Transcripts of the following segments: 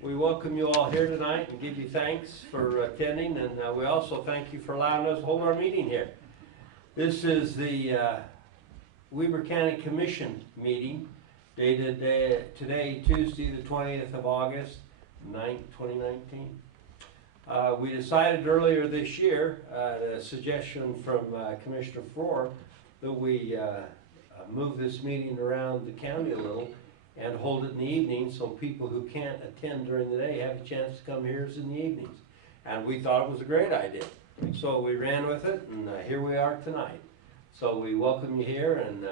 We welcome you all here tonight and give you thanks for attending, and we also thank you for allowing us to hold our meeting here. This is the Weber County Commission meeting dated today, Tuesday, the 20th of August, 2019. We decided earlier this year, a suggestion from Commissioner Floor, that we move this meeting around the county a little and hold it in the evening so people who can't attend during the day have a chance to come here in the evenings. And we thought it was a great idea. So we ran with it, and here we are tonight. So we welcome you here, and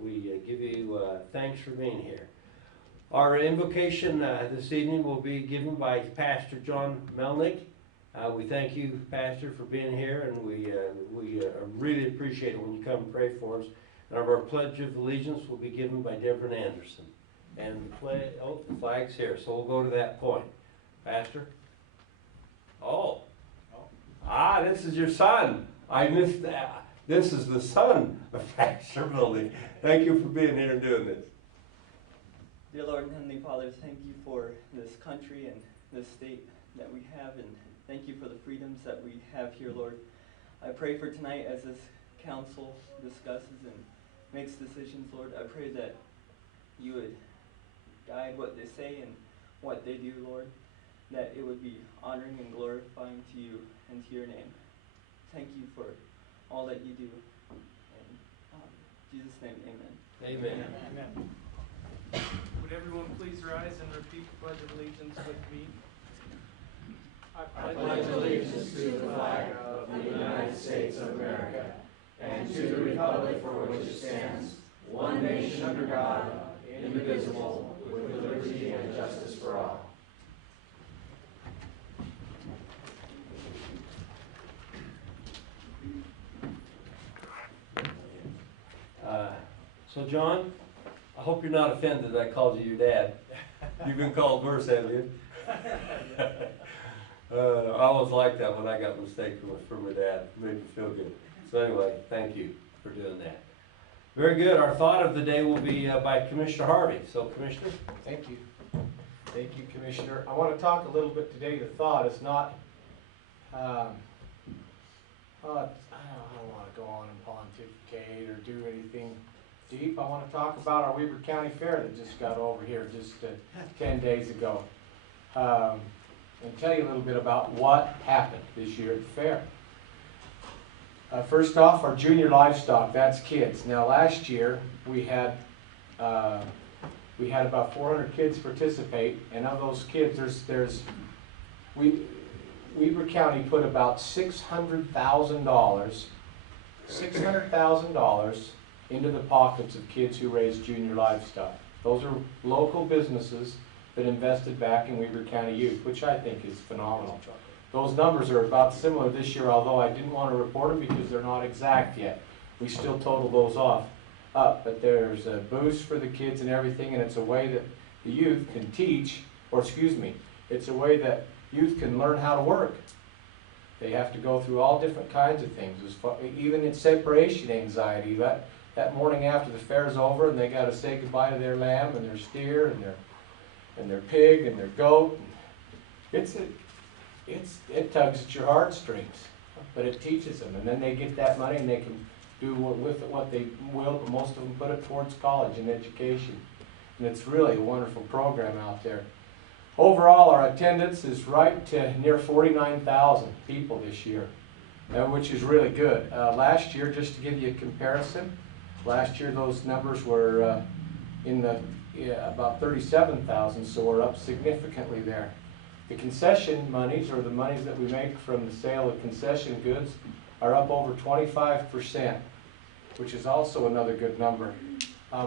we give you thanks for being here. Our invocation this evening will be given by Pastor John Melnick. We thank you, Pastor, for being here, and we really appreciate it when you come and pray for us. And our Pledge of Allegiance will be given by Deborah Anderson. And the flag's here, so we'll go to that point. Pastor? This is your son. I missed that. This is the son of Pastor Melnick. Thank you for being here and doing this. Dear Lord and Heavenly Father, thank you for this country and this state that we have, and thank you for the freedoms that we have here, Lord. I pray for tonight as this council discusses and makes decisions, Lord. I pray that you would guide what they say and what they do, Lord, that it would be honoring and glorifying to you and to your name. Thank you for all that you do. In Jesus' name, amen. Amen. Amen. Would everyone please rise and repeat the Pledge of Allegiance with me? I pledge allegiance to the flag of the United States of America and to the republic for which it stands, one nation under God, indivisible, with liberty and justice for all. So John, I hope you're not offended that I called you your dad. You've been called worse, have you? I always liked that when I got mistaken for my dad. It made me feel good. So anyway, thank you for doing that. Very good. Our thought of the day will be by Commissioner Harvey. So Commissioner. Thank you. Thank you, Commissioner. I want to talk a little bit today. The thought is not, I don't want to go on and pontificate or do anything deep. I want to talk about our Weber County Fair that just got over here just 10 days ago. And tell you a little bit about what happened this year at the fair. First off, our junior livestock, that's kids. Now last year we had about 400 kids participate, and of those kids Weber County put about $600,000 into the pockets of kids who raise junior livestock. Those are local businesses that invested back in Weber County youth, which I think is phenomenal. Those numbers are about similar this year, although I didn't want to report them because they're not exact yet. We still total those up, but there's a boost for the kids and everything, and it's a way that the youth can teach, it's a way that youth can learn how to work. They have to go through all different kinds of things, even in separation anxiety. That morning after the fair's over, and they got to say goodbye to their lamb and their steer and their pig and their goat. It tugs at your heartstrings, but it teaches them, and then they get that money and they can do with it what they will, but most of them put it towards college and education. And it's really a wonderful program out there. Overall, our attendance is right to near 49,000 people this year, which is really good. Last year, just to give you a comparison, last year those numbers were about 37,000, so we're up significantly there. The concession monies, or the monies that we make from the sale of concession goods, are up over 25%, which is also another good number.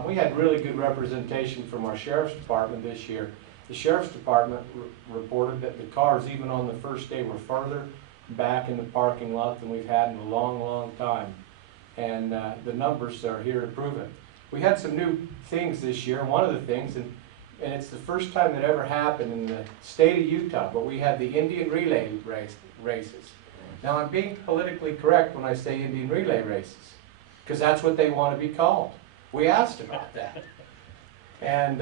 We had really good representation from our Sheriff's Department this year. The Sheriff's Department reported that the cars, even on the first day, were further back in the parking lot than we've had in a long, long time. And the numbers are here to prove it. We had some new things this year, and one of the things, and it's the first time that ever happened in the state of Utah, but we had the Indian relay races. Now I'm being politically correct when I say Indian relay races, because that's what they want to be called. We asked about that. And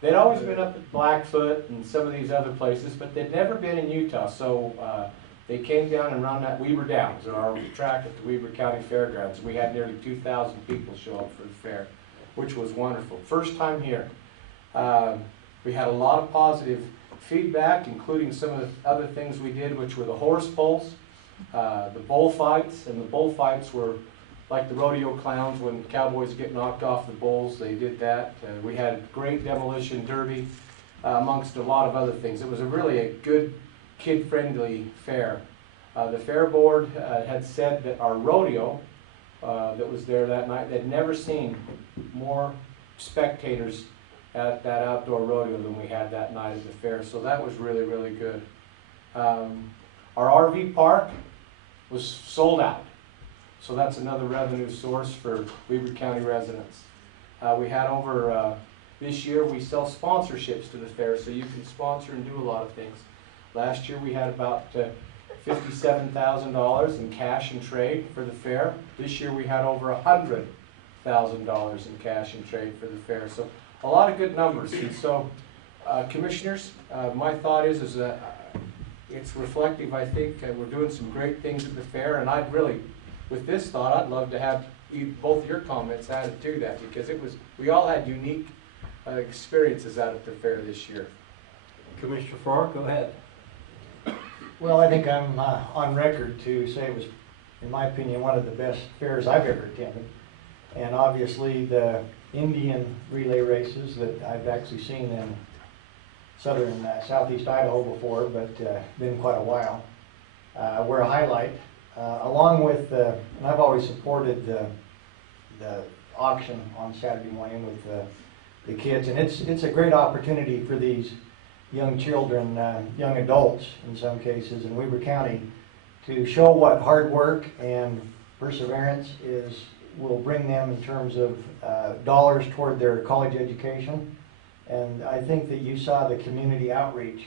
They'd always been up at Blackfoot and some of these other places, but they'd never been in Utah. So they came down and run that Weber Downs, our track at the Weber County Fairgrounds. We had nearly 2,000 people show up for the fair, which was wonderful. First time here. We had a lot of positive feedback, including some of the other things we did, which were the horse pulls, the bullfights, and the bullfights were like the rodeo clowns. When cowboys get knocked off the bulls, they did that. We had great demolition derby, amongst a lot of other things. It was really a good kid-friendly fair. The fair board had said that our rodeo that was there that night, they'd never seen more spectators at that outdoor rodeo than we had that night at the fair. So that was really, really good. Our RV park was sold out. So that's another revenue source for Weber County residents. We had over, this year we sell sponsorships to the fair, so you can sponsor and do a lot of things. Last year we had about $57,000 in cash and trade for the fair. This year we had over $100,000 in cash and trade for the fair. So a lot of good numbers. And so, commissioners, my thought is that it's reflective. I think we're doing some great things at the fair, and I'd really, with this thought, I'd love to have both your comments added to that, because we all had unique experiences out at the fair this year. Commissioner Farr, go ahead. Well, I think I'm on record to say it was, in my opinion, one of the best fairs I've ever attended. And obviously the Indian relay races that I've actually seen in southeast Idaho before, but been quite a while, were a highlight. Along with, and I've always supported the auction on Saturday morning with the kids, and it's a great opportunity for these young children, young adults in some cases in Weber County, to show what hard work and perseverance will bring them in terms of dollars toward their college education. And I think that you saw the community outreach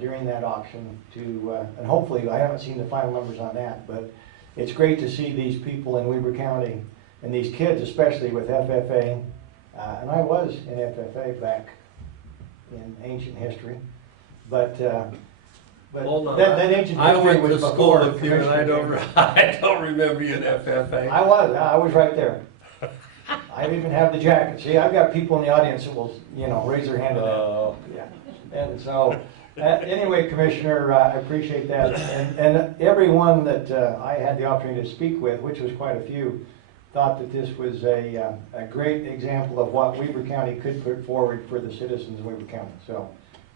during that auction and hopefully, I haven't seen the final numbers on that, but it's great to see these people in Weber County and these kids, especially with FFA. And I was in FFA back in ancient history, but Hold on. that ancient I history went was to school before with you, and I don't remember you in FFA. I was right there. I even have the jacket. See, I've got people in the audience that will, raise their hand to that. Yeah. And so, anyway, Commissioner, I appreciate that. And everyone that I had the opportunity to speak with, which was quite a few, thought that this was a great example of what Weber County could put forward for the citizens of Weber County. So,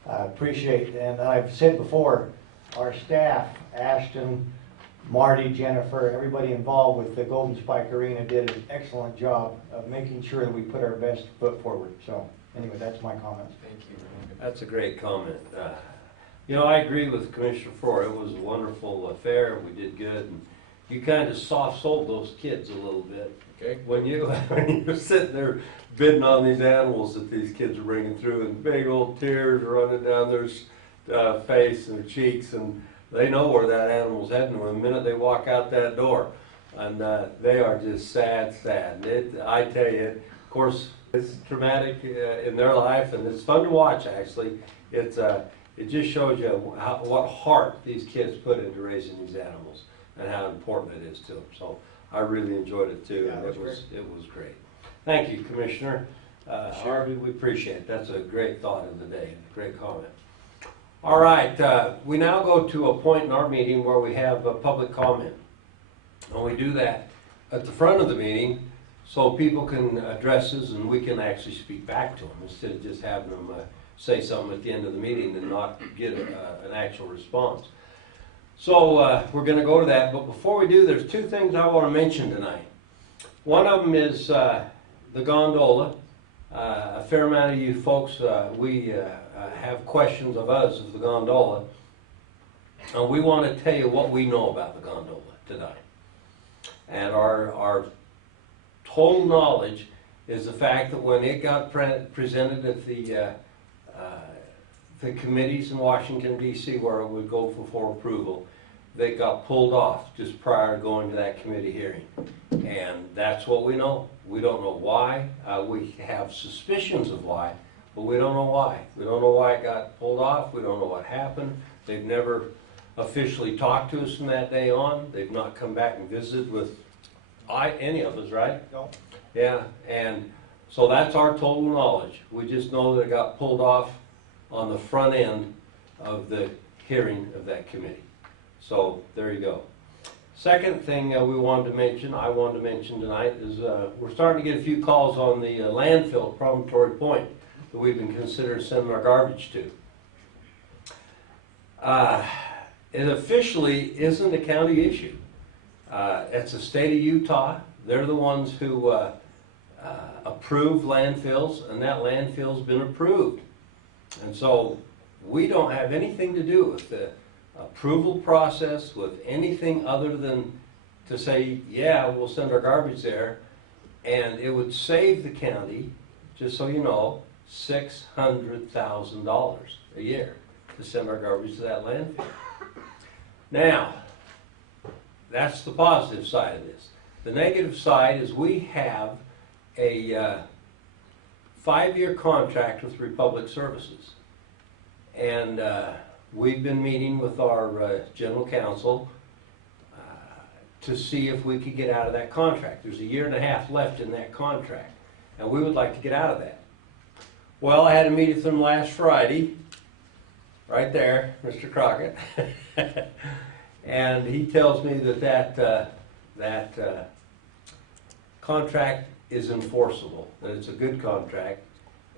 I appreciate, and I've said before, our staff, Ashton, Marty, Jennifer, everybody involved with the Golden Spike Arena did an excellent job of making sure that we put our best foot forward. So, anyway, that's my comments. Thank you. That's a great comment. I agree with Commissioner Farr. It was a wonderful affair. We did good. And you kind of soft-sold those kids a little bit. Okay. When you're sitting there bidding on these animals that these kids are bringing through, and big old tears running down their face and their cheeks, and they know where that animal's heading the minute they walk out that door. And they are just sad. I tell you, of course, it's traumatic in their life, and it's fun to watch, actually. It just shows you what heart these kids put into raising these animals and how important it is to them. So I really enjoyed it too, Yeah, and it was great. Thank you, Commissioner. Harvey, we appreciate it. That's a great thought of the day, great comment. All right, we now go to a point in our meeting where we have a public comment. And we do that at the front of the meeting so people can address us and we can actually speak back to them instead of just having them say something at the end of the meeting and not get an actual response. So we're going to go to that, but before we do, there's two things I want to mention tonight. One of them is the gondola. A fair amount of you folks, we have questions of us of the gondola, and we want to tell you what we know about the gondola tonight. And our total knowledge is the fact that when it got presented at the committees in Washington, D.C., where it would go for approval, they got pulled off just prior to going to that committee hearing. And that's what we know. We don't know why. We have suspicions of why, but we don't know why. We don't know why it got pulled off, we don't know what happened. They've never officially talked to us from that day on. They've not come back and visited with any of us, right? No. Yeah, and so that's our total knowledge. We just know that it got pulled off on the front end of the hearing of that committee. So there you go. Second thing I wanted to mention tonight is we're starting to get a few calls on the landfill at Promontory Point that we've been considering sending our garbage to. It officially isn't a county issue. It's the state of Utah. They're the ones who approve landfills, and that landfill's been approved. And so we don't have anything to do with the approval process, with anything other than to say, yeah, we'll send our garbage there. And it would save the county, just so you know, $600,000 a year to send our garbage to that landfill. Now, that's the positive side of this. The negative side is we have a 5-year contract with Republic Services. And we've been meeting with our general counsel to see if we could get out of that contract. There's 1.5 years left in that contract, and we would like to get out of that. Well, I had a meeting with them last Friday, right there, Mr. Crockett, and he tells me that contract is enforceable, that it's a good contract,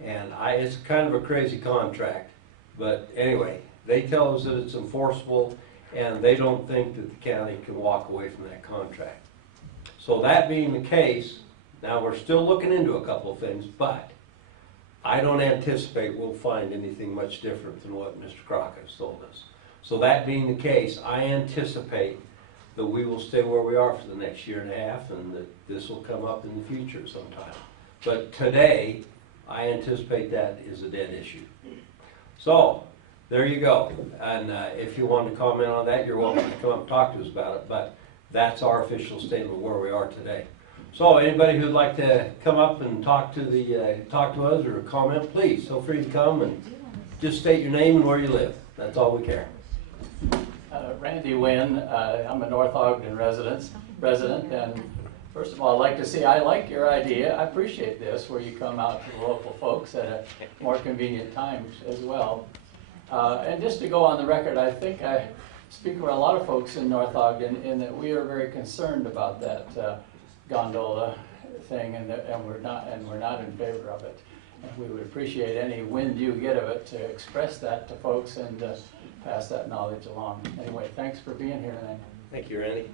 and it's kind of a crazy contract, but anyway, they tell us that it's enforceable, and they don't think that the county can walk away from that contract. So that being the case, now we're still looking into a couple of things, but I don't anticipate we'll find anything much different than what Mr. Crockett has told us. So that being the case, I anticipate that we will stay where we are for the next 1.5 years, and that this will come up in the future sometime. But today, I anticipate that is a dead issue. So, there you go. And if you want to comment on that, you're welcome to come up and talk to us about it. But that's our official statement of where we are today. So, anybody who'd like to come up and talk to us or comment, please feel free to come and just state your name and where you live. That's all we care. Randy Wynn, I'm a North Ogden resident, and first of all, I'd like to say I like your idea. I appreciate this, where you come out to the local folks at a more convenient time as well. And just to go on the record, I think I speak for a lot of folks in North Ogden in that we are very concerned about that gondola thing, and we're not in favor of it. And we would appreciate any wind you get of it to express that to folks and pass that knowledge along. Anyway, thanks for being here tonight. Thank you, Randy.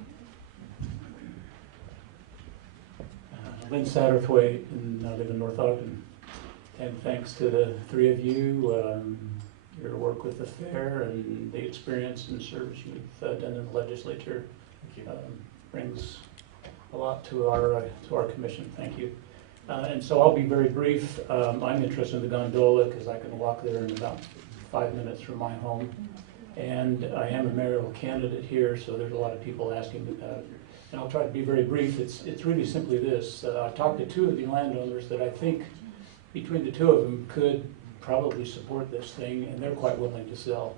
Lynn Satterthwaite, and I live in North Ogden. And thanks to the three of you, your work with the fair and the experience and service you've done in the legislature brings a lot to our commission. Thank you. And so I'll be very brief. I'm interested in the gondola because I can walk there in about 5 minutes from my home. And I am a mayoral candidate here, so there's a lot of people asking about it. And I'll try to be very brief. It's really simply this. I talked to 2 of the landowners that I think between the 2 of them could probably support this thing, and they're quite willing to sell.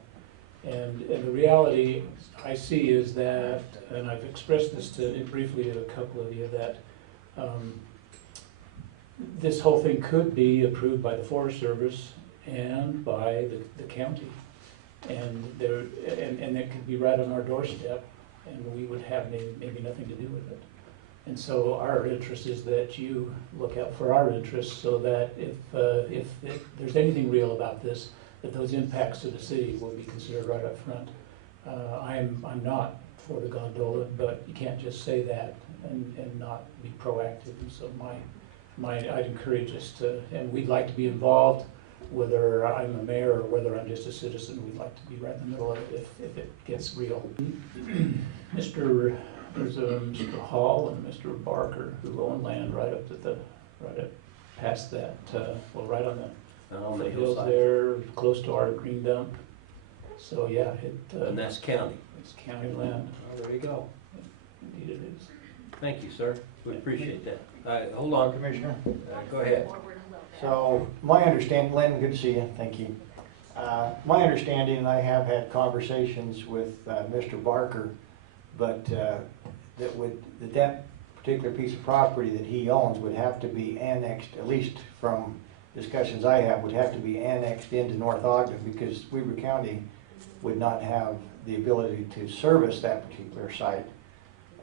And the reality I see is that, and I've expressed this briefly to a couple of you, that this whole thing could be approved by the Forest Service and by the county. And it could be right on our doorstep, and we would have maybe nothing to do with it. And so our interest is that you look out for our interests, so that if there's anything real about this, that those impacts to the city will be considered right up front. I'm not for the gondola, but you can't just say that and not be proactive. And so I'd encourage us to, and we'd like to be involved, whether I'm a mayor or whether I'm just a citizen. We'd like to be right in the middle of it if it gets real. There's a Mr. Hall and Mr. Barker who own land right up past that, right on the hills there, close to our green dump. So yeah, And that's county. it's county land. Oh, there you go. Indeed it is. Thank you, sir. We appreciate that. Hold on. Commissioner, Go ahead. So my understanding, Lynn, good to see you, thank you. My understanding, and I have had conversations with Mr. Barker, but that particular piece of property that he owns would have to be annexed, at least from discussions I have, would have to be annexed into North Ogden because Weber County would not have the ability to service that particular site.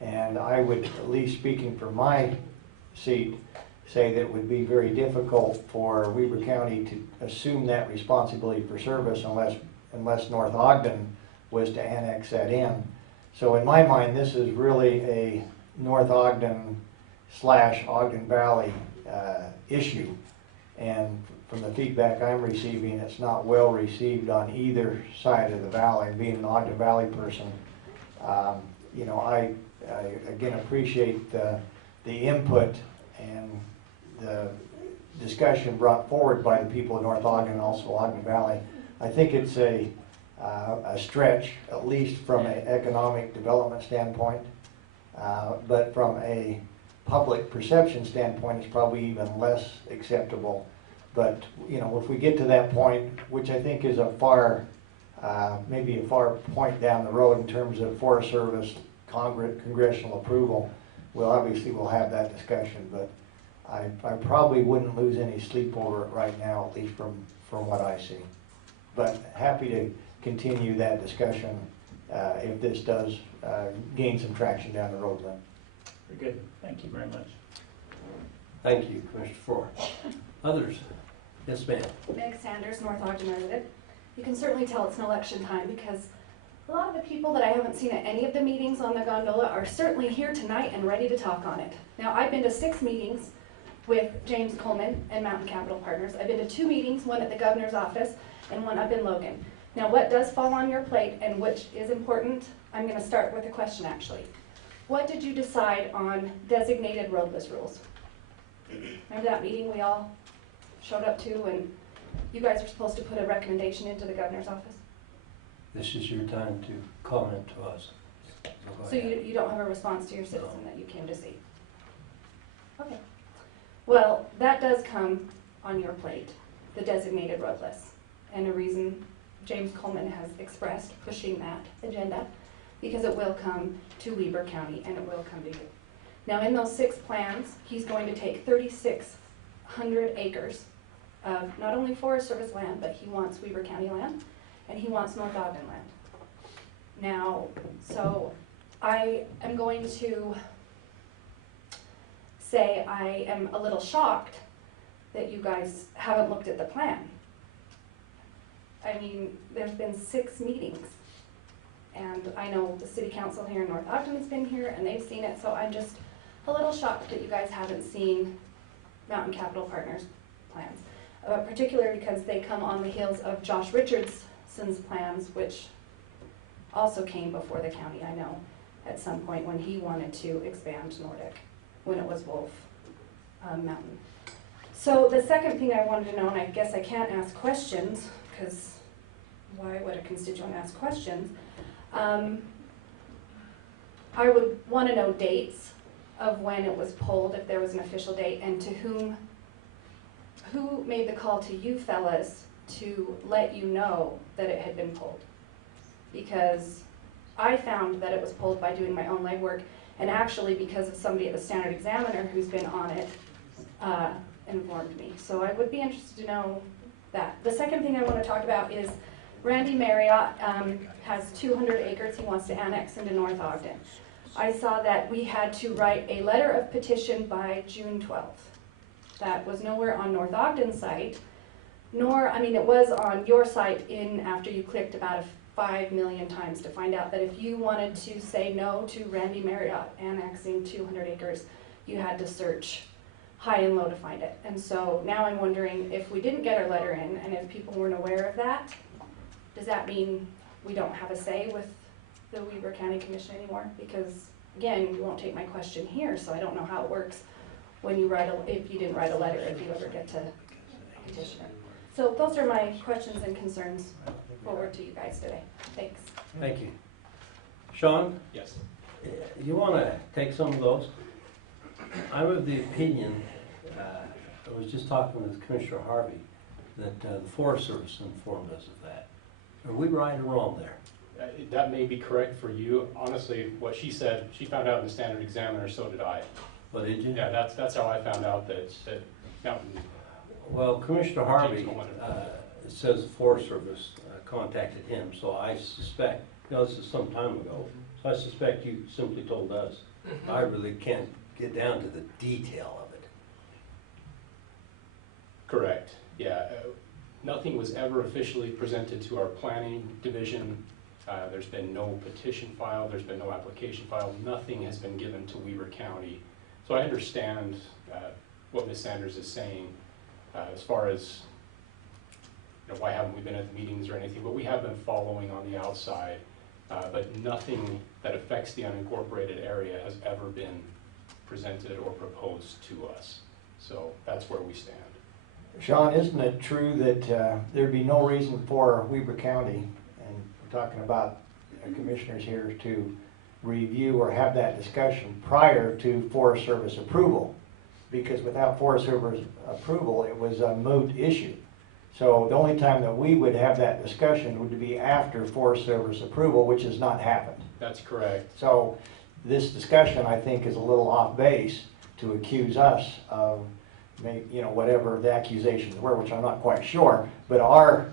And I would, at least speaking for my seat, say that it would be very difficult for Weber County to assume that responsibility for service unless North Ogden was to annex that in. So in my mind, this is really a North Ogden / Ogden Valley issue. And from the feedback I'm receiving, it's not well received on either side of the valley. Being an Ogden Valley person, you know, I again appreciate the input and the discussion brought forward by the people of North Ogden and also Ogden Valley. I think it's a stretch, at least from an economic development standpoint, but from a public perception standpoint, it's probably even less acceptable. But you know, if we get to that point, which I think is a far, maybe a far point down the road in terms of Forest Service, congressional approval, we'll have that discussion. But I probably wouldn't lose any sleep over it right now, at least from what I see. But happy to continue that discussion if this does gain some traction down the road, Lynn. Very good. Thank you very much. Thank you, Commissioner Ford. Others? Yes, ma'am. Meg Sanders, North Ogden resident. You can certainly tell it's an election time because a lot of the people that I haven't seen at any of the meetings on the gondola are certainly here tonight and ready to talk on it. Now, I've been to 6 meetings with James Coleman and Mountain Capital Partners. I've been to 2 meetings, one at the governor's office and one up in Logan. Now, what does fall on your plate and which is important, I'm going to start with a question actually. What did you decide on designated roadless rules? Remember that meeting we all showed up to and you guys were supposed to put a recommendation into the governor's office? This is your time to comment to us. So you don't have a response to your citizen that you came to see? Okay. Well, that does come on your plate, the designated roadless. And a reason James Coleman has expressed pushing that agenda, because it will come to Weber County and it will come to you. Now in those 6 plans, he's going to take 3,600 acres of not only Forest Service land, but he wants Weber County land and he wants North Ogden land. Now, so I am going to say I am a little shocked that you guys haven't looked at the plan. I mean, there's been 6 meetings. And I know the city council here in North Ogden's been here and they've seen it, so I'm just a little shocked that you guys haven't seen Mountain Capital Partners plans. Particularly because they come on the heels of Josh Richardson's plans, which also came before the county, I know, at some point when he wanted to expand Nordic, when it was Wolf Mountain. So the second thing I wanted to know, and I guess I can't ask questions, because why would a constituent ask questions? I would want to know dates of when it was pulled, if there was an official date, and to who made the call to you fellas to let you know that it had been pulled. Because I found that it was pulled by doing my own legwork, and actually because of somebody at the Standard Examiner who's been on it informed me. So I would be interested to know that. The second thing I want to talk about is Randy Marriott has 200 acres he wants to annex into North Ogden. I saw that we had to write a letter of petition by June 12th. That was nowhere on North Ogden's site, nor, I mean, it was on your site after you clicked about 5 million times to find out that if you wanted to say no to Randy Marriott annexing 200 acres, you had to search high and low to find it. And so now I'm wondering if we didn't get our letter in and if people weren't aware of that, does that mean we don't have a say with the Weber County Commission anymore? Because again, you won't take my question here, so I don't know how it works when you if you didn't write a letter, if you ever get to petition it. So those are my questions and concerns forward to you guys today. Thanks. Thank you. Sean? Yes. You want to take some of those? I'm of the opinion, I was just talking with Commissioner Harvey, that the Forest Service informed us of that. Are we right or wrong there? That may be correct for you. Honestly, what she said, she found out in the Standard Examiner, so did I. Well, did you? Yeah, that's how I found out that Mountain. Well, Commissioner Harvey, it says the Forest Service contacted him, so I suspect, this is some time ago, so I suspect you simply told us. I really can't get down to the detail of it. Correct, yeah. Nothing was ever officially presented to our planning division. There's been no petition filed, there's been no application filed, nothing has been given to Weber County. So I understand what Ms. Sanders is saying as far as why haven't we been at the meetings or anything, but we have been following on the outside, but nothing that affects the unincorporated area has ever been presented or proposed to us. So that's where we stand. Sean, isn't it true that there'd be no reason for Weber County, and we're talking about commissioners here, to review or have that discussion prior to Forest Service approval? Because without Forest Service approval, it was a moot issue. So the only time that we would have that discussion would be after Forest Service approval, which has not happened. That's correct. So this discussion, I think, is a little off base to accuse us of, whatever the accusations were, which I'm not quite sure, but our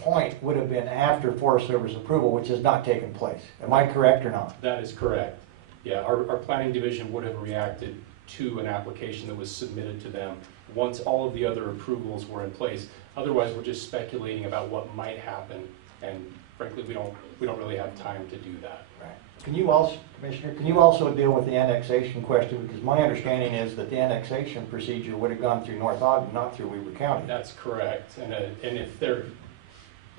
point would have been after Forest Service approval, which has not taken place. Am I correct or not? That is correct. Yeah, our planning division would have reacted to an application that was submitted to them once all of the other approvals were in place. Otherwise, we're just speculating about what might happen, and frankly, we don't really have time to do that. Right. Can you also, Commissioner, deal with the annexation question? Because my understanding is that the annexation procedure would have gone through North Ogden, not through Weber County. That's correct. And if there,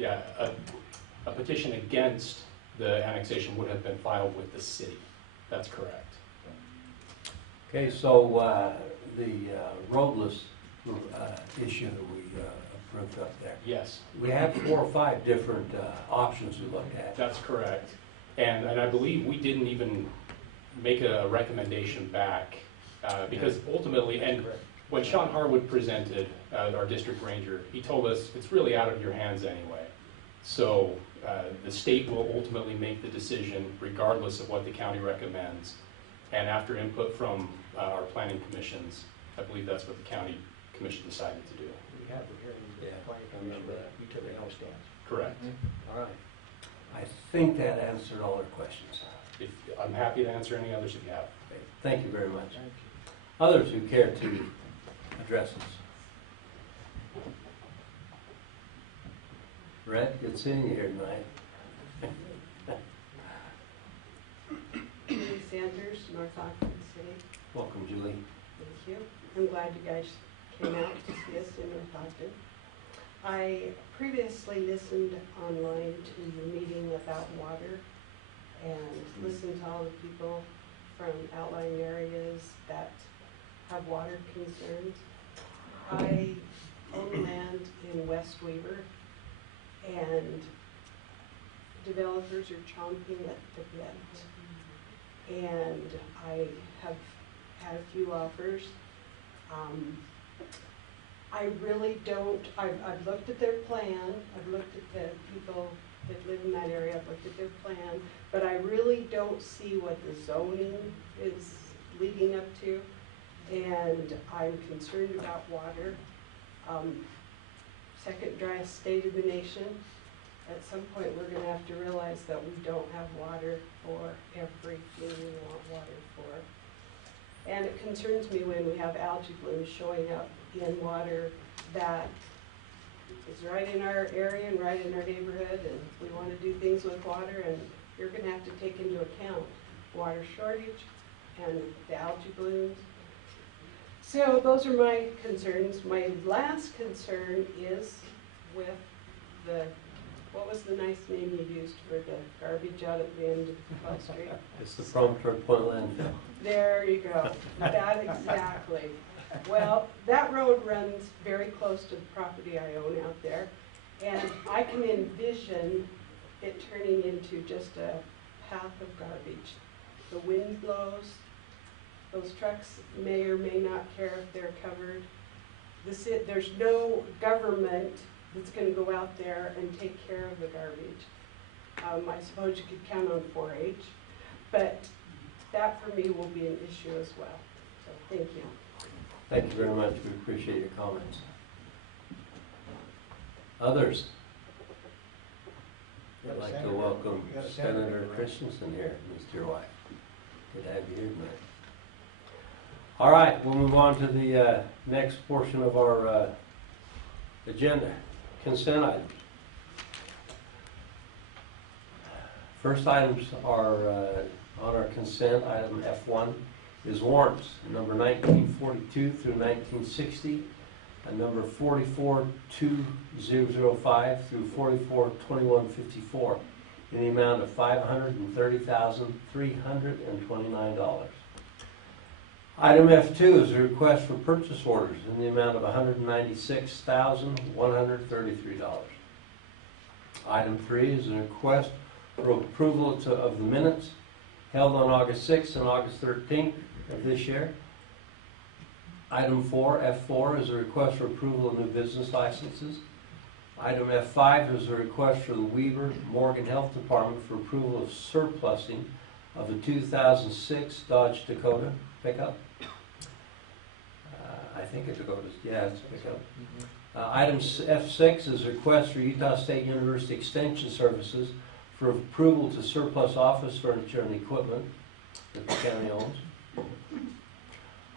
a petition against the annexation would have been filed with the city. That's correct. Okay, so the roadless issue that we approved up there. Yes. We have 4 or 5 different options we looked at. That's correct. And I believe we didn't even make a recommendation back because ultimately, and when Sean Harwood presented, our district ranger, he told us it's really out of your hands anyway. So the state will ultimately make the decision regardless of what the county recommends. And after input from our planning commissions, I believe that's what the county commission decided to do. We have the hearing, planning commission, you took a no stance. Correct. All right. I think that answered all our questions. I'm happy to answer any others if you have. Okay. Thank you very much. Others who care to address us? Red, good seeing you here tonight. Julie Sanders, North Ogden City. Welcome, Julie. Thank you. I'm glad you guys came out to see us in North Ogden. I previously listened online to the meeting about water and listened to all the people from outlying areas that have water concerns. I own land in West Weber, and developers are chomping at the bit. And I have had a few offers. I really don't, I've looked at their plan, I've looked at the people that live in that area, I've looked at their plan, but I really don't see what the zoning is leading up to, and I'm concerned about water. Second driest state of the nation. At some point, we're going to have to realize that we don't have water for everything we want water for. And it concerns me when we have algae blooms showing up in water that is right in our area and right in our neighborhood, and we want to do things with water, and you're going to have to take into account water shortage and the algae blooms. So those are my concerns. My last concern is with the, what was the nice name you used for the garbage out at the end of 12th Street? It's the Promontory Point landfill. There you go. That exactly. Well, that road runs very close to the property I own out there, and I can envision it turning into just a path of garbage. The wind blows. Those trucks may or may not care if they're covered. there's no government that's gonna go out there and take care of the garbage. I suppose you could count on 4-H, but that for me will be an issue as well. So, thank you. Thank you very much. We appreciate your comments. Others? I'd like to welcome Senator Christensen here, Mr. White. Good to have you here tonight. All right, we'll move on to the next portion of our agenda, consent items. First items are on our consent. Item F1 is warrants, number 1942 through 1960, and number 442005 through 442154, in the amount of $530,329. Item F2 is a request for purchase orders in the amount of $196,133. Item 3 is a request for approval of the minutes held on August 6th and August 13th of this year. Item 4, F4, is a request for approval of new business licenses. Item F5 is a request for the Weber Morgan Health Department for approval of surplusing of a 2006 Dodge Dakota pickup. I think it's Dakota. Yeah, it's a pickup. Item F6 is a request for Utah State University Extension Services for approval to surplus office furniture and equipment that the county owns.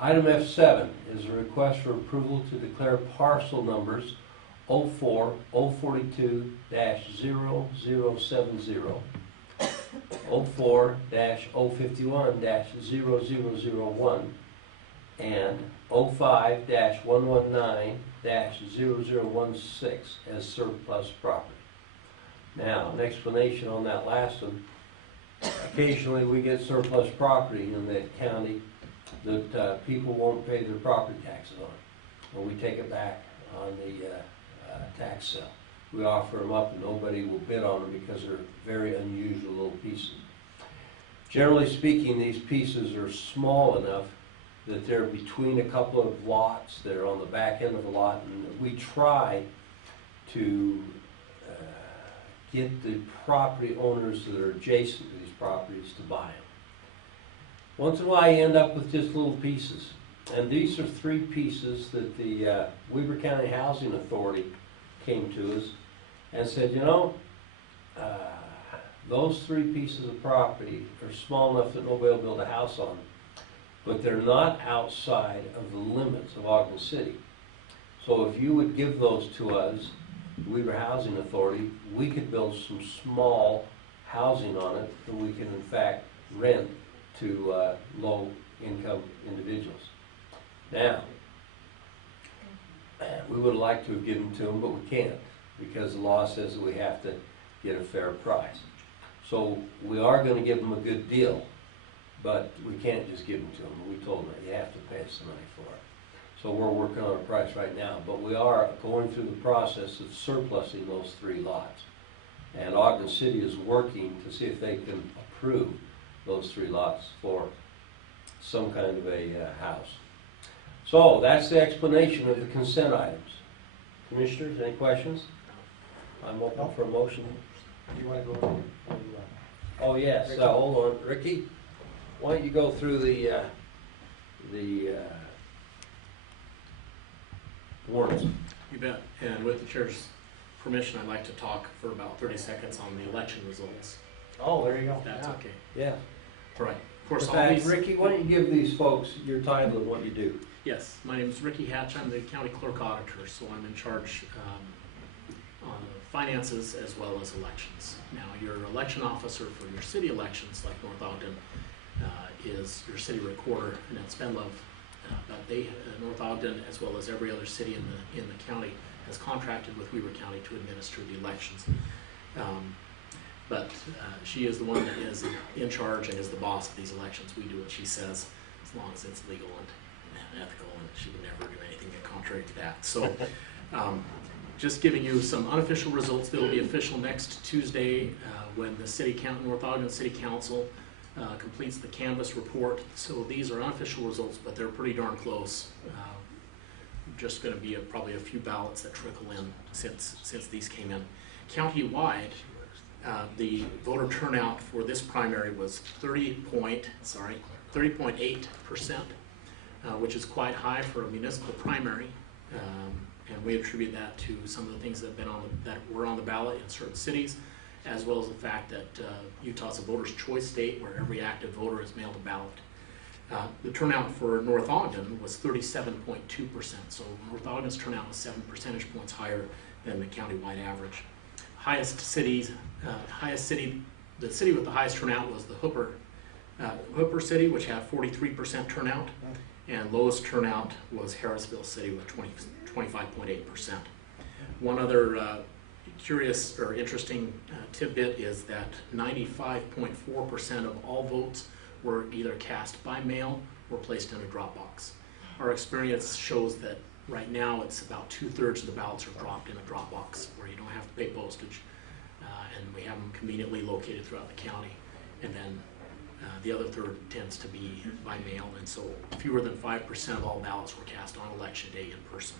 Item F7 is a request for approval to declare parcel numbers 04-042-0070, 04-051-0001, and 05-119-0016 as surplus property. Now, an explanation on that last one. Occasionally we get surplus property in the county that people won't pay their property taxes on, or we take it back on the tax sale. We offer them up and nobody will bid on them because they're very unusual little pieces. Generally speaking, these pieces are small enough that they're between a couple of lots. They're on the back end of the lot, and we try to get the property owners that are adjacent to these properties to buy them. Once in a while you end up with just little pieces. And these are 3 pieces that the Weber County Housing Authority came to us and said, you know, those 3 pieces of property are small enough that nobody will build a house on them, but they're not outside of the limits of Ogden City. So if you would give those to us, the Weber Housing Authority, we could build some small housing on it that we can in fact rent to low-income individuals. Now, we would like to have given to them, but we can't because the law says that we have to get a fair price. So we are going to give them a good deal, but we can't just give them to them. We told them that you have to pay us some money for it. So we're working on a price right now, but we are going through the process of surplusing those 3 lots. And Ogden City is working to see if they can approve those 3 lots for some kind of a house. So that's the explanation of the consent items. Commissioners, any questions? I'm open for a motion. Do you want to go? Oh, yes. Hold on. Ricky, why don't you go through the warrants? You bet. And with the chair's permission, I'd like to talk for about 30 seconds on the election results. Oh, there you go. If that's okay. Yeah. All right. Of course, In all fact, these. Ricky, why don't you give these folks your title and what you do? Yes, my name is Ricky Hatch. I'm the county clerk auditor, so I'm in charge on finances as well as elections. Now, your election officer for your city elections, like North Ogden, is your city recorder, Annette Spenlove. But they, North Ogden, as well as every other city in the county, has contracted with Weber County to administer the elections. But she is the one that is in charge and is the boss of these elections. We do what she says, as long as it's legal and ethical, and she would never do anything contrary to that. So just giving you some unofficial results that will be official next Tuesday when the North Ogden City Council completes the canvass report. So these are unofficial results, but they're pretty darn close. just going to be probably a few ballots that trickle in since these came in. County-wide, the voter turnout for this primary was 30.8%, which is quite high for a municipal primary, and we attribute that to some of the things that were on the ballot in certain cities, as well as the fact that Utah's a voter's choice state where every active voter is mailed a ballot. The turnout for North Ogden was 37.2%, so North Ogden's turnout was 7 percentage points higher than the countywide average. The city with the highest turnout was the Hooper City, which had 43% turnout, and lowest turnout was Harrisville City with 25.8%. One other curious or interesting tidbit is that 95.4% of all votes were either cast by mail or placed in a drop box. Our experience shows that right now it's about 2/3 of the ballots are dropped in a drop box where you don't have to pay postage, and we have them conveniently located throughout the county. And then the other third tends to be by mail, and so fewer than 5% of all ballots were cast on election day in person.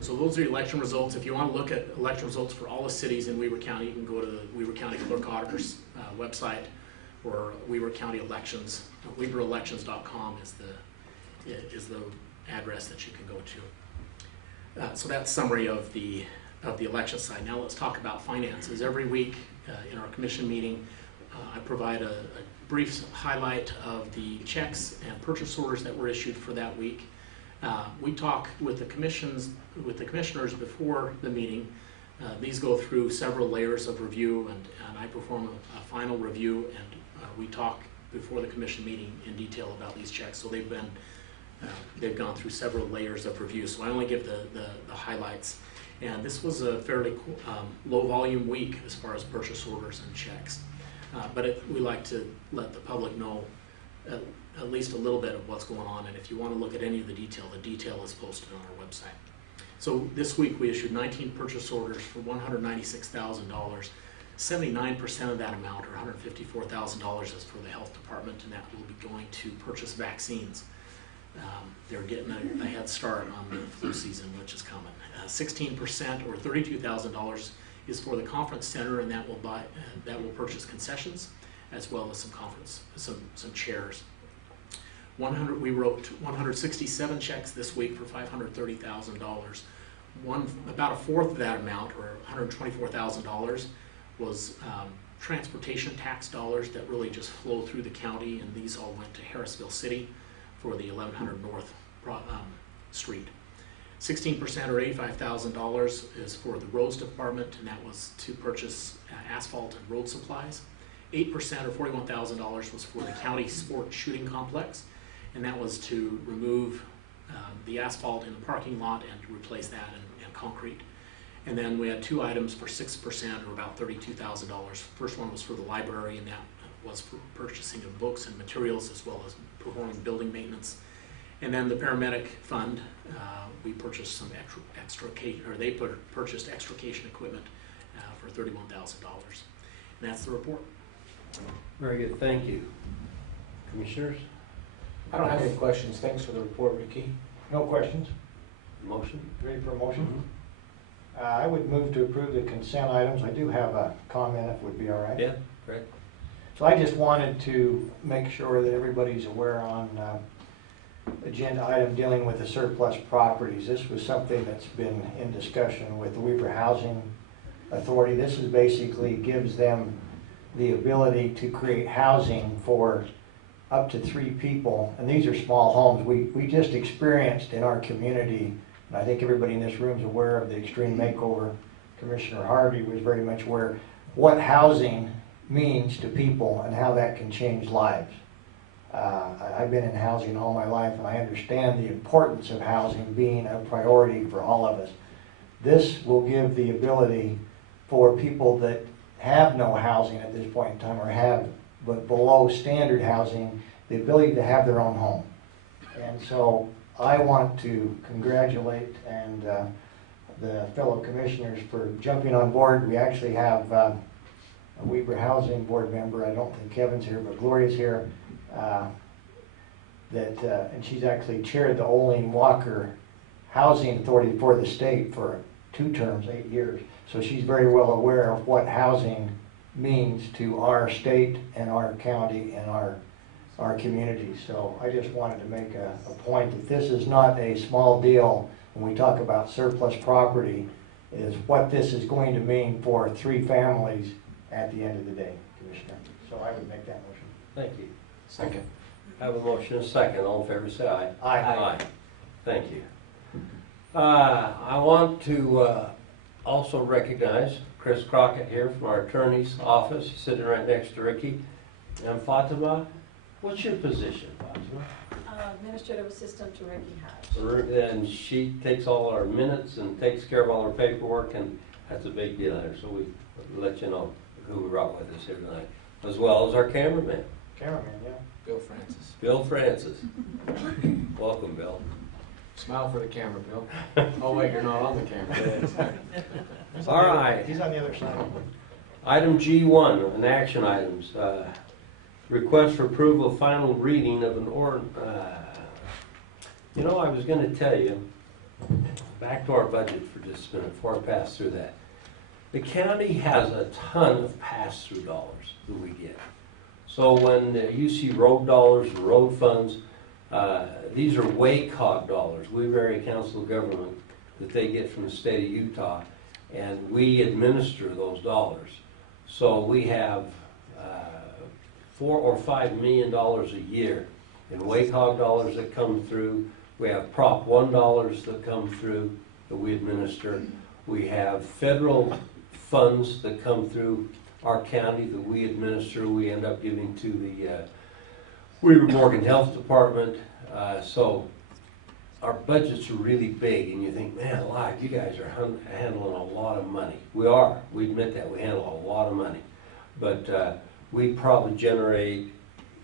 So those are election results. If you want to look at election results for all the cities in Weber County, you can go to the Weber County Clerk Auditor's website, or Weber County Elections. WeberElections.com is the address that you can go to. So that's summary of the election side. Now let's talk about finances. Every week in our commission meeting, I provide a brief highlight of the checks and purchase orders that were issued for that week. We talk with the commissioners before the meeting. These go through several layers of review, and I perform a final review, and we talk before the commission meeting in detail about these checks. So they've gone through several layers of review. So I only give the highlights. And this was a fairly low volume week as far as purchase orders and checks. But we like to let the public know at least a little bit of what's going on, and if you want to look at any of the detail is posted on our website. So this week we issued 19 purchase orders for $196,000. 79% of that amount, or $154,000, is for the health department, and that will be going to purchase vaccines. They're getting a head start on the flu season, which is coming. 16%, or $32,000, is for the conference center, and that will purchase concessions as well as some chairs. We wrote 167 checks this week for $530,000. About a fourth of that amount, or $124,000, was transportation tax dollars that really just flow through the county, and these all went to Harrisville City for the 1100 North Street. 16%, or $85,000, is for the roads department, and that was to purchase asphalt and road supplies. 8%, or $41,000, was for the county sport shooting complex, and that was to remove the asphalt in the parking lot and replace that in concrete. And then we had two items for 6%, or about $32,000. First one was for the library, and that was for purchasing of books and materials as well as performing building maintenance. And then the paramedic fund, we purchased some they purchased extrication equipment for $31,000. And that's the report. Very good, thank you. Commissioners? I don't have any questions. Thanks for the report, Ricky. No questions? Motion? Ready for a motion? I would move to approve the consent items. I do have a comment, if it would be all right. Yeah, correct. So I just wanted to make sure that everybody's aware on agenda item dealing with the surplus properties. This was something that's been in discussion with the Weber Housing Authority. This is basically gives them the ability to create housing for up to 3 people, and these are small homes. We just experienced in our community, and I think everybody in this room is aware of the extreme makeover. Commissioner Harvey was very much aware what housing means to people and how that can change lives. I've been in housing all my life, and I understand the importance of housing being a priority for all of us. This will give the ability for people that have no housing at this point in time, or have but below standard housing, the ability to have their own home. And so I want to congratulate the fellow commissioners for jumping on board. We actually have a Weber Housing Board member, I don't think Kevin's here, but Gloria's here, and she's actually chaired the Olene Walker housing authority for the state for 2 terms, 8 years. So she's very well aware of what housing means to our state and our county and our community. So I just wanted to make a point that this is not a small deal when we talk about surplus property, is what this is going to mean for 3 families at the end of the day, Commissioner. So I would make that motion. Thank you. Second. I have a motion and a second. All in favor, say aye. Aye. Thank you. I want to also recognize Chris Crockett here from our attorney's office, sitting right next to Ricky. And Fatima, what's your position, Fatima? Administrative assistant to Ricky Hatch. And she takes all our minutes and takes care of all our paperwork, and that's a big deal there. So we let you know who we brought with us here tonight, as well as our cameraman, Cameraman, yeah. Bill Francis. Bill Francis. Welcome, Bill. Smile for the camera, Bill. Oh wait, you're not on the camera. All right. He's on the other side. Item G1, an action items. Request for approval of final reading of an you know, I was going to tell you, back to our budget for just a minute before I pass through that. The county has a ton of pass-through dollars that we get. So when you see road dollars, road funds, these are WACOG dollars, Weaver Area Council of Government, that they get from the state of Utah, and we administer those dollars. So we have $4 or $5 million a year in WACOG dollars that come through. We have Prop 1 dollars that come through that we administer. We have federal funds that come through our county that we administer. We end up giving to the Weaver Morgan Health Department. So our budgets are really big, and you think, man alive, you guys are handling a lot of money. We are. We admit that. We handle a lot of money. But we probably generate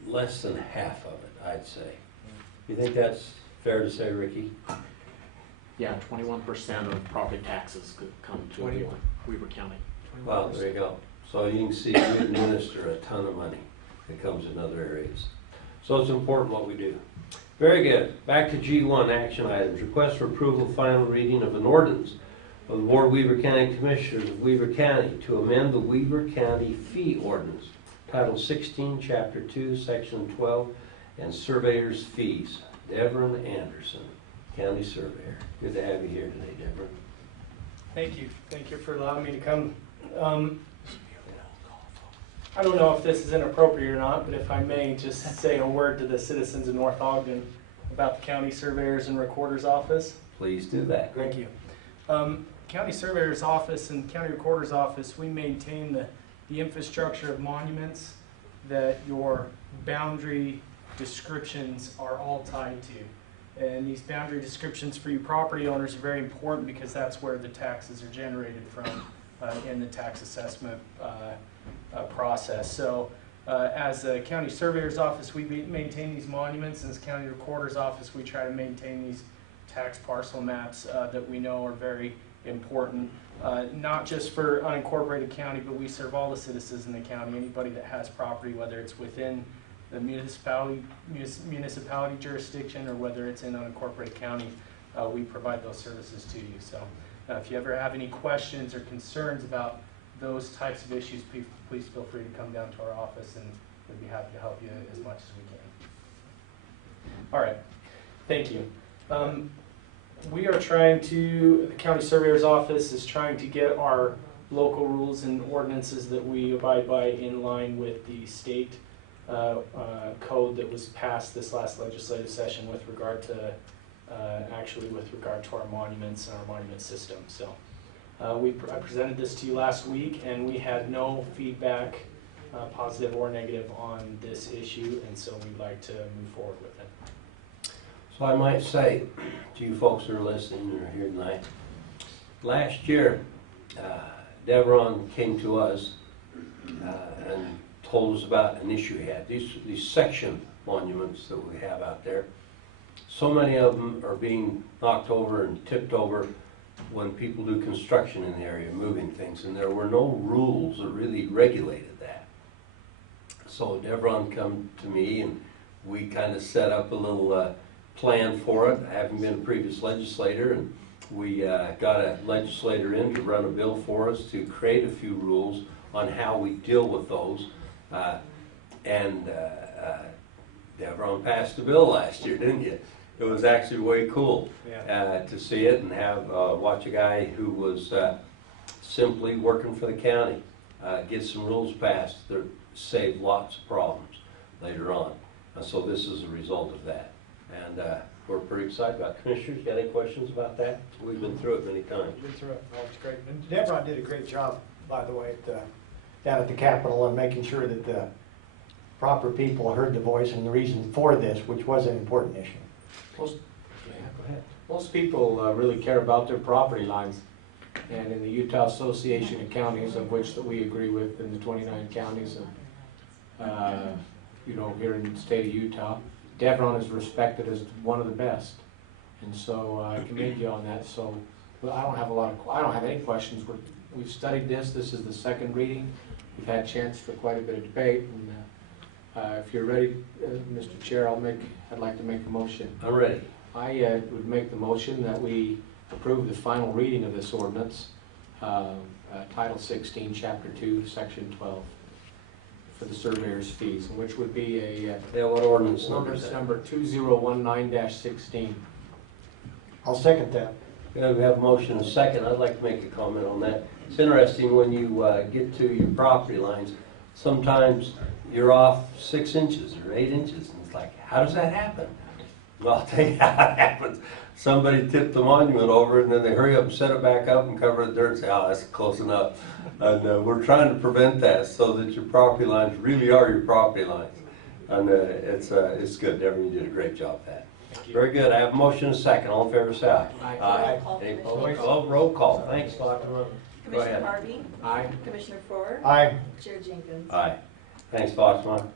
less than half of it, I'd say. You think that's fair to say, Ricky? Yeah, 21% of property taxes could come to 21. Weaver County. Well, there you go. So you can see we administer a ton of money that comes in other areas. So it's important what we do. Very good. Back to G1, action items. Request for approval, final reading of an ordinance of the Board of Weaver County Commissioners of Weaver County to amend the Weaver County Fee Ordinance, Title 16, Chapter 2, Section 12, and Surveyor's Fees. Devon Anderson, County Surveyor. Good to have you here today, Devon. Thank you. Thank you for allowing me to come. I don't know if this is inappropriate or not, but if I may just say a word to the citizens of North Ogden about the County Surveyor's and Recorder's Office. Please do that. Thank you. County Surveyor's Office and County Recorder's Office, we maintain the infrastructure of monuments that your boundary descriptions are all tied to. And these boundary descriptions for you property owners are very important because that's where the taxes are generated from in the tax assessment process. So as a County Surveyor's Office, we maintain these monuments, and as County Recorder's Office, we try to maintain these tax parcel maps that we know are very important, not just for unincorporated county, but we serve all the citizens in the county, anybody that has property, whether it's within the municipality jurisdiction or whether it's in unincorporated county, we provide those services to you. So if you ever have any questions or concerns about those types of issues, please feel free to come down to our office, and we'd be happy to help you as much as we can. All right, thank you. We are trying to, the County Surveyor's Office is trying to get our local rules and ordinances that we abide by in line with the state code that was passed this last legislative session with regard to, actually with regard to our monuments and our monument system. So I presented this to you last week, and we had no feedback, positive or negative, on this issue, and so we'd like to move forward with it. So I might say to you folks that are listening or here tonight, last year, Devon came to us and told us about an issue he had. These section monuments that we have out there, so many of them are being knocked over and tipped over when people do construction in the area, moving things, and there were no rules that really regulated that. So Devon come to me, and we kind of set up a little plan for it, having been a previous legislator, and we got a legislator in to run a bill for us to create a few rules on how we deal with those. Devron passed a bill last year, didn't you? It was actually way cool to see it and have watch a guy who was simply working for the county get some rules passed that save lots of problems later on. So this is a result of that, and we're pretty excited about it. Commissioners, got any questions about that? We've been through it many times. Been through it. It's great. And Devron did a great job, by the way, down at the Capitol and making sure that the proper people heard the voice and the reason for this, which was an important issue. Go ahead. Most people really care about their property lines. And in the Utah Association of Counties, of which that we agree with in the 29 counties, here in the state of Utah, Devron is respected as one of the best. And so I commend you on that. So I don't have any questions. We've studied this. This is the second reading. We've had a chance for quite a bit of debate. And if you're ready, Mr. Chair, I'd like to make a motion. I'm ready. I would make the motion that we approve the final reading of this ordinance, Title 16, Chapter 2, Section 12, for the surveyor's fees, which would be what ordinance number is that? Number 2019-16. I'll second that. Yeah, we have a motion and a second. I'd like to make a comment on that. It's interesting when you get to your property lines, sometimes you're off 6 inches or 8 inches, and it's like, how does that happen? Well, I'll tell you how it happens. Somebody tipped the monument over, and then they hurry up and set it back up and cover it with dirt and say, oh, that's close enough. And we're trying to prevent that so that your property lines really are your property lines. And it's good. Devin, you did a great job at that. Very good. I have a motion and a second. All in favor, say aye. Aye. Any opposed? Oh, roll call. Thanks, Dr. Go Commissioner ahead. Harvey? Aye. Commissioner Ford? Aye. Chair Jenkins? Aye. Thanks, Foxman.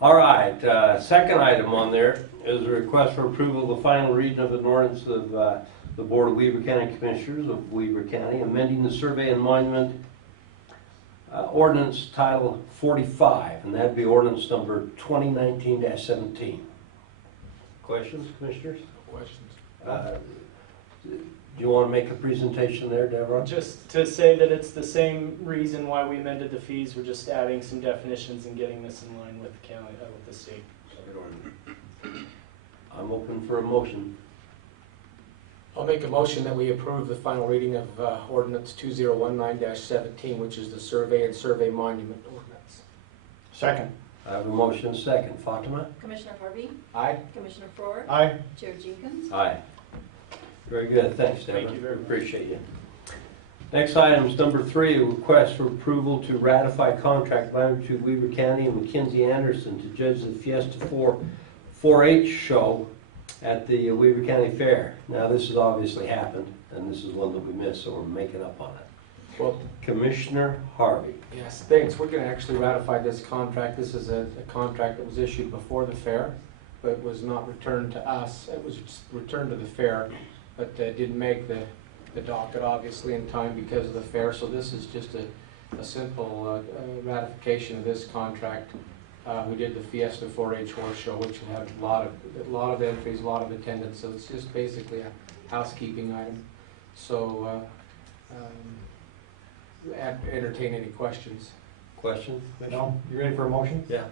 All right, second item on there is a request for approval of the final reading of an ordinance of the Board of Weber County Commissioners of Weber County, amending the Survey and Monument Ordinance Title 45, and that'd be ordinance number 2019-17. Questions, Commissioners? Questions? Do you want to make a presentation there, Deborah? Just to say that it's the same reason why we amended the fees. We're just adding some definitions and getting this in line with the county, with the state. I'm open for a motion. I'll make a motion that we approve the final reading of ordinance 2019-17, which is the Survey and Survey Monument Ordinance. Second. I have a motion and a second. Fatima? Commissioner Harvey? Aye. Commissioner Ford? Aye. Chair Jenkins? Aye. Very good, thanks, Deborah. Thank you very much. Appreciate you. Next item is number 3, a request for approval to ratify contract by between Weber County and Mackenzie Anderson to judge the Fiesta 4-H show at the Weber County Fair. Now, this has obviously happened, and this is one that we missed, so we're making up on it. Well, Commissioner Harvey. yes, thanks. We're going to actually ratify this contract. This is a contract that was issued before the fair, but was not returned to us. It was returned to the fair, but didn't make the docket obviously in time because of the fair. So this is just a simple ratification of this contract. We did the Fiesta 4-H horse show, which had a lot of entries, a lot of attendance. So it's just basically a housekeeping item. So entertain any questions. Questions? No? You ready for a motion? Yeah.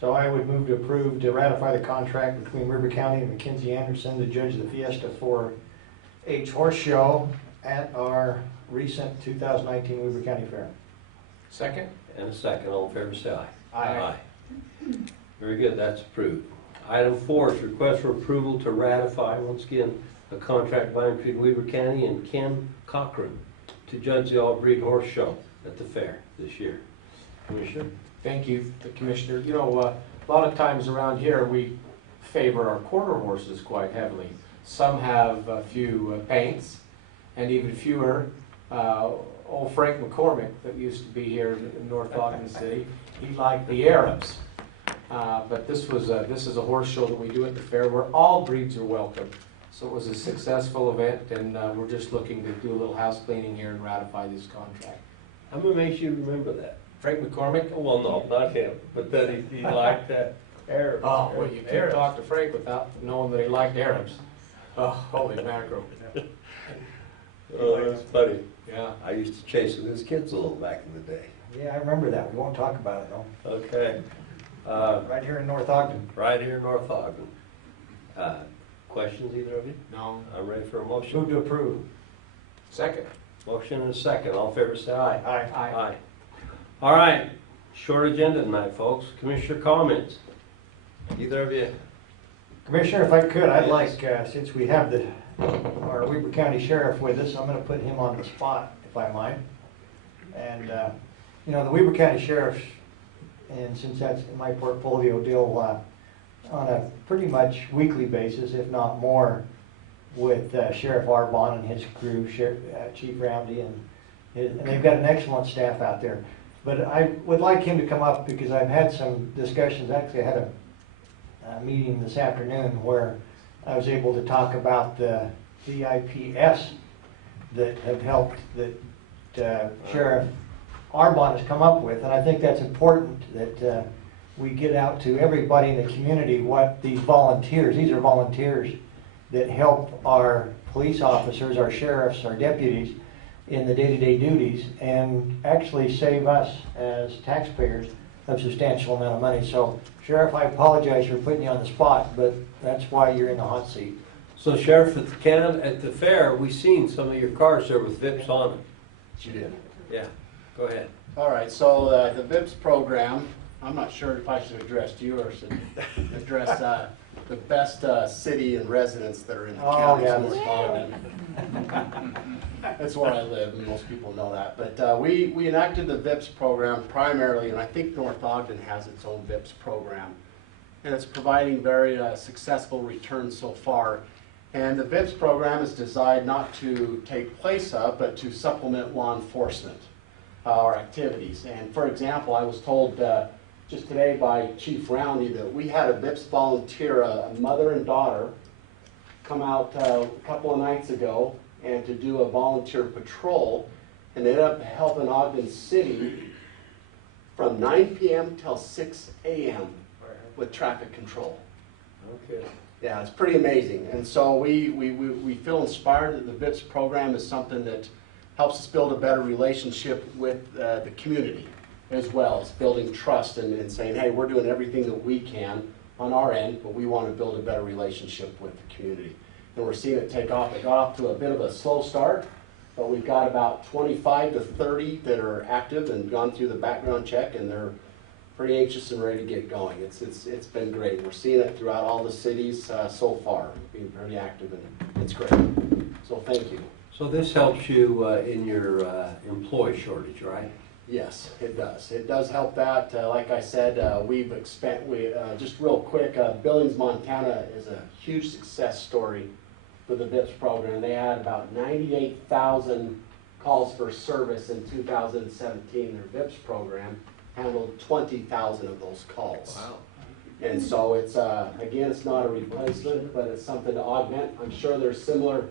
So I would move to ratify the contract between Weber County and Mackenzie Anderson to judge the Fiesta 4-H horse show at our recent 2019 Weber County Fair. Second? And a second. All in favor, say aye. Aye. Very good, that's approved. Item 4 is request for approval to ratify, once again, a contract by between Weber County and Ken Cochran to judge the all-breed horse show at the fair this year. Commissioner? Thank you, the Commissioner. You know, a lot of times around here, we favor our quarter horses quite heavily. Some have a few paints, and even fewer. Old Frank McCormick, that used to be here in North Ogden City, he liked the Arabs. But this is a horse show that we do at the fair where all breeds are welcome. So it was a successful event, and we're just looking to do a little house cleaning here and ratify this contract. I'm amazed you remember that. Frank McCormick? Well, no, not him, but that he liked that. Arabs. Oh, well, you can't talk to Frank without knowing that he liked Arabs. Oh, holy mackerel. Oh, that's funny. Yeah. I used to chase with his kids a little back in the day. Yeah, I remember that. We won't talk about it though. Okay. Right here in North Ogden. Right here in North Ogden. Questions, either of you? No. I'm ready for a motion. Move to approve. Second. Motion and a second. All in favor, say aye. Aye. Aye. All right. Short agenda tonight, folks. Commissioner comments. Either of you? Commissioner, if I could, I'd Yes. like, since we have our Weber County Sheriff with us, I'm gonna put him on the spot, if I might. And, you know, the Weber County Sheriffs, and since that's in my portfolio, deal on a pretty much weekly basis, if not more, with Sheriff Arbon and his crew, Chief Ramsey, and they've got an excellent staff out there. But I would like him to come up because I've had some discussions, actually I had a meeting this afternoon where I was able to talk about the VIPs that have helped, that Sheriff Arbon has come up with. And I think that's important that we get out to everybody in the community what these are volunteers that help our police officers, our sheriffs, our deputies in the day-to-day duties and actually save us as taxpayers a substantial amount of money. So, Sheriff, I apologize for putting you on the spot, but that's why you're in the hot seat. So Sheriff, at the fair, we seen some of your cars there with VIPs on them. You did. Yeah, go ahead. All right, so the VIPS program, I'm not sure if I should address you or should address the best city and residents that are in the county. yeah. North Ogden. That's where I live, and most people know that. But we enacted the VIPS program primarily, and I think North Ogden has its own VIPS program. And it's providing very successful returns so far. And the VIPS program is designed not to take place of, but to supplement law enforcement, our activities. And for example, I was told just today by Chief Rowney that we had a VIPS volunteer, a mother and daughter, come out a couple of nights ago and to do a volunteer patrol, and they ended up helping Ogden City from 9 p.m. till 6 a.m. with traffic control. Okay. Yeah, it's pretty amazing. And so we feel inspired that the VIPS program is something that helps us build a better relationship with the community, as well as building trust and saying, hey, we're doing everything that we can on our end, but we want to build a better relationship with the community. And we're seeing it take off. It got off to a bit of a slow start, but we've got about 25 to 30 that are active and gone through the background check, and they're pretty anxious and ready to get going. It's been great. We're seeing it throughout all the cities so far, being pretty active, and it's great. So thank you. So this helps you in your employee shortage, right? Yes, it does. It does help that. Like I said, just real quick, Billings, Montana is a huge success story for the VIPS program. They had about 98,000 calls for service in 2017. Their VIPS program handled 20,000 of those calls. Wow. And so it's, again, it's not a replacement, but it's something to augment. I'm sure there's similar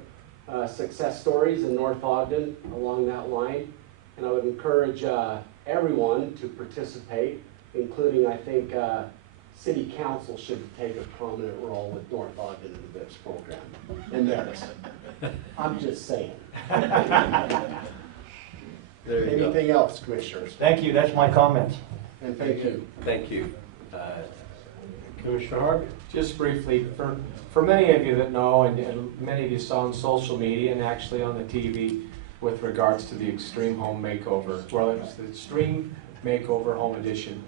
success stories in North Ogden along that line. And I would encourage everyone to participate, including, I think, City Council should take a prominent role with North Ogden in the VIPS program. And theirs. I'm just saying. There you go. Anything else, Commissioners? Thank you, that's my comments. And thank you. Thank you. Commissioner Hart? Just briefly, for many of you that know, and many of you saw on social media and actually on the TV with regards to the Extreme Home Makeover, well, it's the Extreme Makeover Home Edition.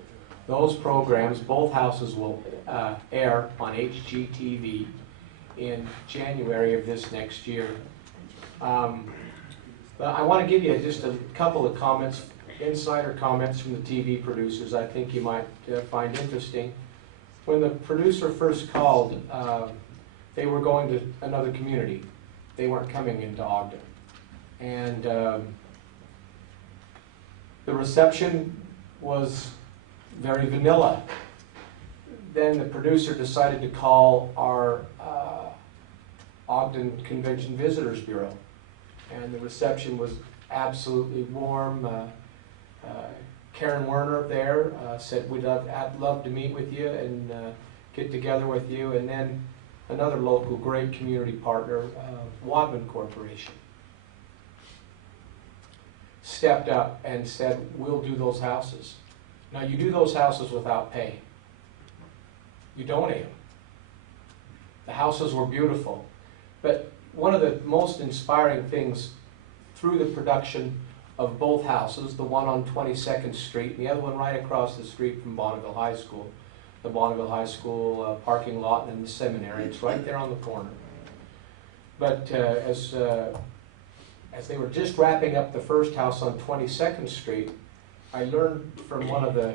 Those programs, both houses will air on HGTV in January of this next year. But I want to give you just a couple of comments, insider comments from the TV producers I think you might find interesting. When the producer first called, they were going to another community. They weren't coming into Ogden. And the reception was very vanilla. Then the producer decided to call our Ogden Convention Visitors Bureau. And the reception was absolutely warm. Karen Werner there said I'd love to meet with you and get together with you. And then another local great community partner, Wadman Corporation, stepped up and said, we'll do those houses. Now, you do those houses without pay. You donate them. The houses were beautiful. But one of the most inspiring things through the production of both houses, the one on 22nd Street and the other one right across the street from Bonneville High School, the Bonneville High School parking lot and the seminary, it's right there on the corner. But as they were just wrapping up the first house on 22nd Street, I learned from one of the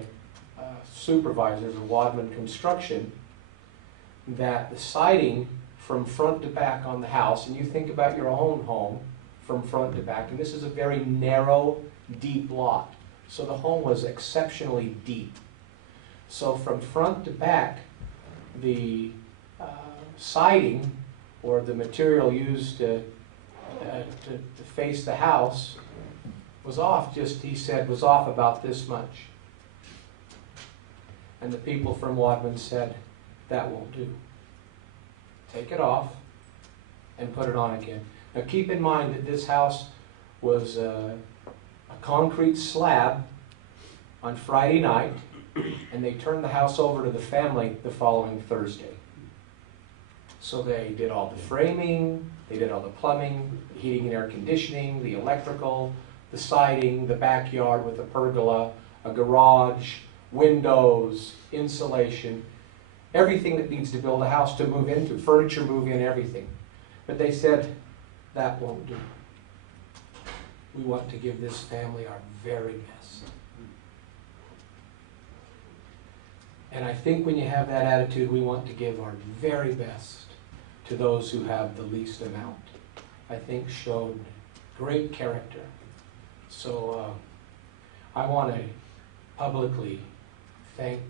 supervisors of Wadman Construction that the siding from front to back on the house, and you think about your own home from front to back, and this is a very narrow, deep lot. So the home was exceptionally deep. So from front to back, the siding, or the material used to face the house, was off, he said, was off about this much. And the people from Wadman said, that won't do. Take it off and put it on again. Now keep in mind that this house was a concrete slab on Friday night, and they turned the house over to the family the following Thursday. So they did all the framing, they did all the plumbing, the heating and air conditioning, the electrical, the siding, the backyard with a pergola, a garage, windows, insulation, everything that needs to build a house to move into, furniture move in, everything. But they said, that won't do. We want to give this family our very best. And I think when you have that attitude, we want to give our very best to those who have the least amount. I think showed great character. So I want to publicly thank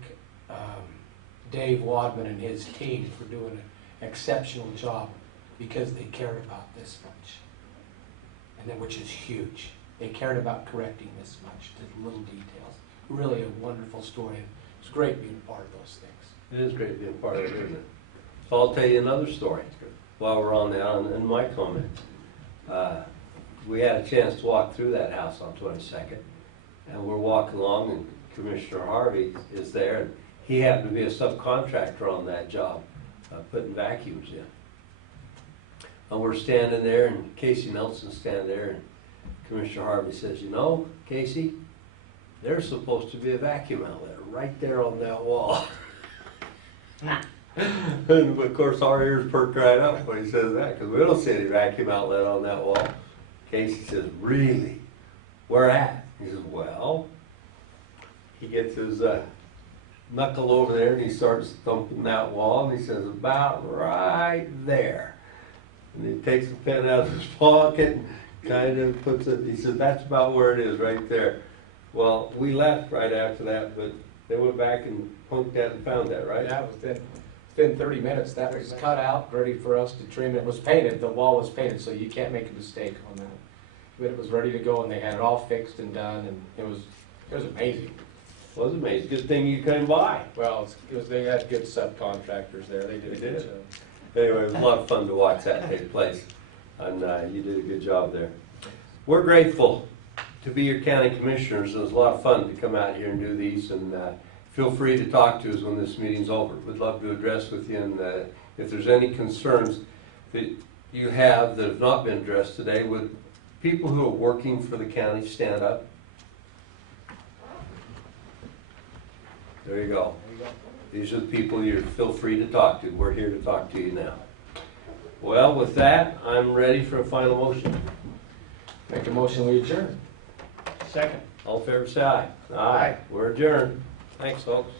Dave Wadman and his team for doing an exceptional job, because they cared about this much, and then, which is huge. They cared about correcting this much, the little details. Really a wonderful story. It's great being a part of those things. It is great being part of it, isn't it? So I'll tell you another story while we're on that, in my comment. We had a chance to walk through that house on 22nd, and we're walking along, and Commissioner Harvey is there, and he happened to be a subcontractor on that job, putting vacuums in. And we're standing there, and Casey Nelson's standing there, and Commissioner Harvey says, you know, Casey, there's supposed to be a vacuum outlet right there on that wall. And of course our ears perked right up when he says that, because we don't see any vacuum outlet on that wall. Casey says, really? Where at? He says, well, he gets his knuckle over there and he starts thumping that wall, and he says, about right there. And he takes a pen out of his pocket and kind of puts it, he says, that's about where it is, right there. Well, we left right after that, but they went back and punked that and found that, right? Yeah, within 30 minutes, that was cut out, ready for us to trim. It was painted, the wall was painted, so you can't make a mistake on that. But it was ready to go, and they had it all fixed and done, and it was amazing. It was amazing. Good thing you came by. Well, they had good subcontractors there. They did a good job. Anyway, it was a lot of fun to watch that take place, and you did a good job there. We're grateful to be your county commissioners. It was a lot of fun to come out here and do these, and feel free to talk to us when this meeting's over. We'd love to address with you, and if there's any concerns that you have that have not been addressed today, would people who are working for the county stand up? There you go. These are the people you feel free to talk to. We're here to talk to you now. Well, with that, I'm ready for a final motion. Make a motion, we adjourn. Second. All in favor, say aye. Aye. We're adjourned. Thanks, folks.